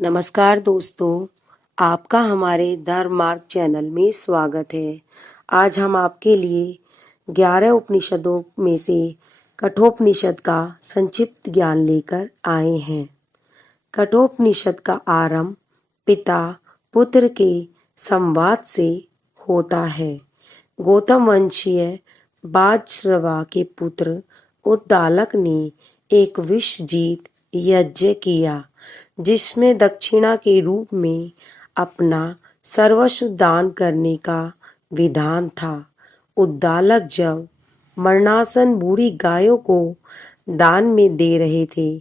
नमस्कार दोस्तों, आपका हमारे धर्म मार्ग चैनल में स्वागत है। आज हम आपके लिए 11 उपनिषदों में से कठोपनिषद का संक्षिप्त ज्ञान लेकर आए हैं। कठोपनिषद का आरंभ पिता पुत्र के संवाद से होता है। गौतम वंशीय बाजश्रवा के पुत्र उद्दालक ने एक विश्व जीत यज्ञ किया, जिसमें दक्षिणा के रूप में अपना सर्वस्व दान करने का विधान था। उद्दालक जब मरणासन बूढ़ी गायों को दान में दे रहे थे,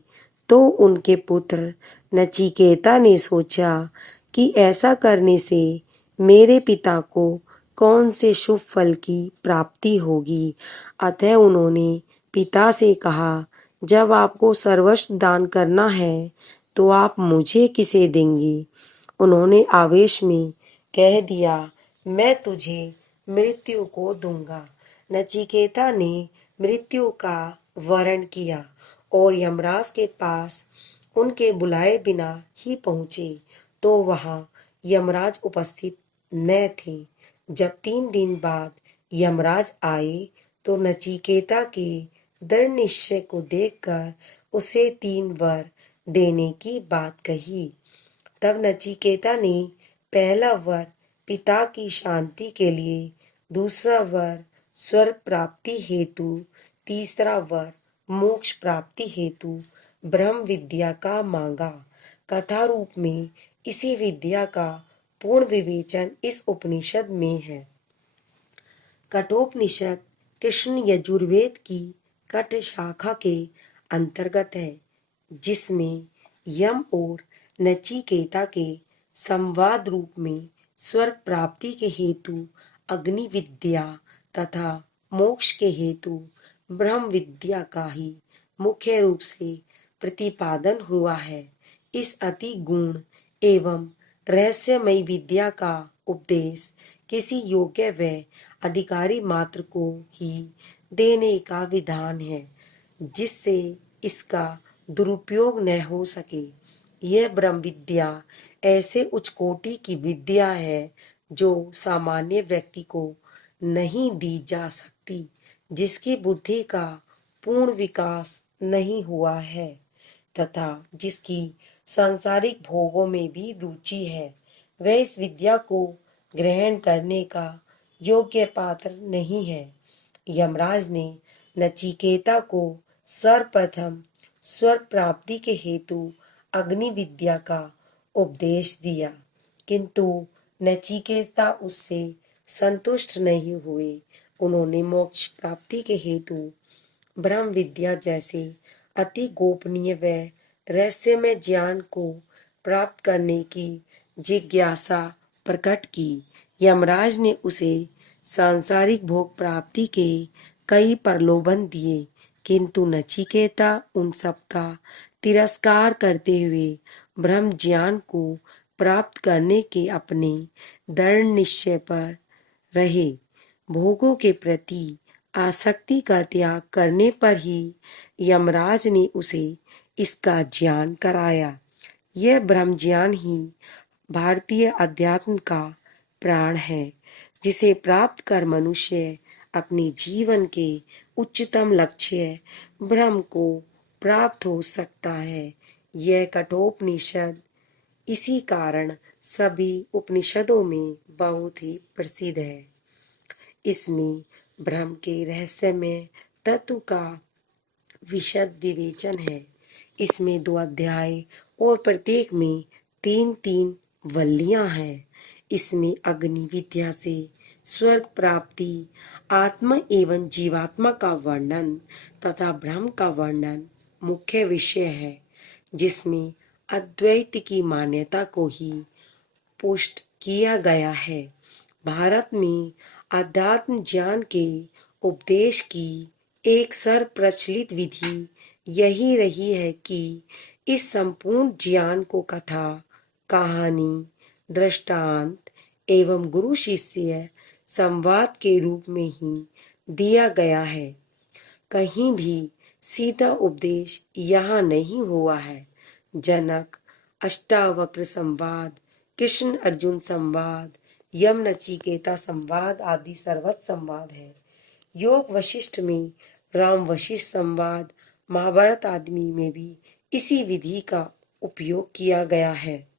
तो उनके पुत्र नचिकेता ने सोचा कि ऐसा करने से मेरे पिता को कौन से शुभ फल की प्राप्ति होगी। अतः उन्होंने पिता से कहा, जब आपको सर्वस्व दान करना है तो आप मुझे किसे देंगे। उन्होंने आवेश में कह दिया, मैं तुझे मृत्यु को दूंगा। नचिकेता ने मृत्यु का वरण किया और यमराज के पास उनके बुलाए बिना ही पहुंचे, तो वहां यमराज उपस्थित न थे। जब 3 दिन बाद यमराज आए तो नचिकेता के दृढ़ निश्चय को देखकर उसे 3 वर देने की बात कही। तब नचिकेता ने पहला वर पिता की शांति के लिए, दूसरा वर स्वर्ग प्राप्ति हेतु, तीसरा वर मोक्ष प्राप्ति हेतु ब्रह्म विद्या का मांगा। कथा रूप में इसी विद्या का पूर्ण विवेचन इस उपनिषद में है। कठोपनिषद कृष्ण यजुर्वेद की कठ शाखा के अंतर्गत है, जिसमें यम और नचिकेता के संवाद रूप में स्वर्ग प्राप्ति के हेतु अग्नि विद्या तथा मोक्ष के हेतु ब्रह्म विद्या का ही मुख्य रूप से प्रतिपादन हुआ है। इस अति गुण एवं रहस्यमयी विद्या का उपदेश किसी योग्य व अधिकारी मात्र को ही देने का विधान है, जिससे इसका दुरुपयोग न हो सके। यह ब्रह्म विद्या ऐसे उच्च कोटि की विद्या है जो सामान्य व्यक्ति को नहीं दी जा सकती, जिसकी बुद्धि का पूर्ण विकास नहीं हुआ है तथा जिसकी सांसारिक भोगों में भी रुचि है। वह इस विद्या को ग्रहण करने का योग्य पात्र नहीं है। यमराज ने नचिकेता को सर्वप्रथम स्वर्ग प्राप्ति के हेतु अग्नि विद्या का उपदेश दिया, किंतु नचिकेता उससे संतुष्ट नहीं हुए। उन्होंने मोक्ष प्राप्ति के हेतु ब्रह्म विद्या जैसे अति गोपनीय व रहस्यमय ज्ञान को प्राप्त करने की जिज्ञासा प्रकट की। यमराज ने उसे सांसारिक भोग प्राप्ति के कई प्रलोभन दिए, किंतु नचिकेता उन सब का तिरस्कार करते हुए ब्रह्म ज्ञान को प्राप्त करने के अपने दृढ़ निश्चय पर रहे। भोगों के प्रति आसक्ति का त्याग करने पर ही यमराज ने उसे इसका ज्ञान कराया। यह ब्रह्म ज्ञान ही भारतीय अध्यात्म का प्राण है, जिसे प्राप्त कर मनुष्य अपने जीवन के उच्चतम लक्ष्य ब्रह्म को प्राप्त हो सकता है। यह कठोपनिषद इसी कारण सभी उपनिषदों में बहुत ही प्रसिद्ध है। इसमें ब्रह्म के रहस्यमय तत्व का विशद विवेचन है। इसमें 2 अध्याय और प्रत्येक में 3-3 वल्लियां हैं। इसमें अग्नि विद्या से स्वर्ग प्राप्ति, आत्मा एवं जीवात्मा का वर्णन तथा ब्रह्म का वर्णन मुख्य विषय है, जिसमें अद्वैत की मान्यता को ही पुष्ट किया गया है। भारत में अध्यात्म ज्ञान के उपदेश की एक सर्वप्रचलित विधि यही रही है कि इस संपूर्ण ज्ञान को कथा, कहानी, दृष्टांत एवं गुरु शिष्य संवाद के रूप में ही दिया गया है। कहीं भी सीधा उपदेश यहाँ नहीं हुआ है। जनक अष्टावक्र संवाद, कृष्ण अर्जुन संवाद, यम नचिकेता संवाद आदि सर्वत्र संवाद है। योग वशिष्ठ में राम वशिष्ठ संवाद, महाभारत आदि में भी इसी विधि का उपयोग किया गया है।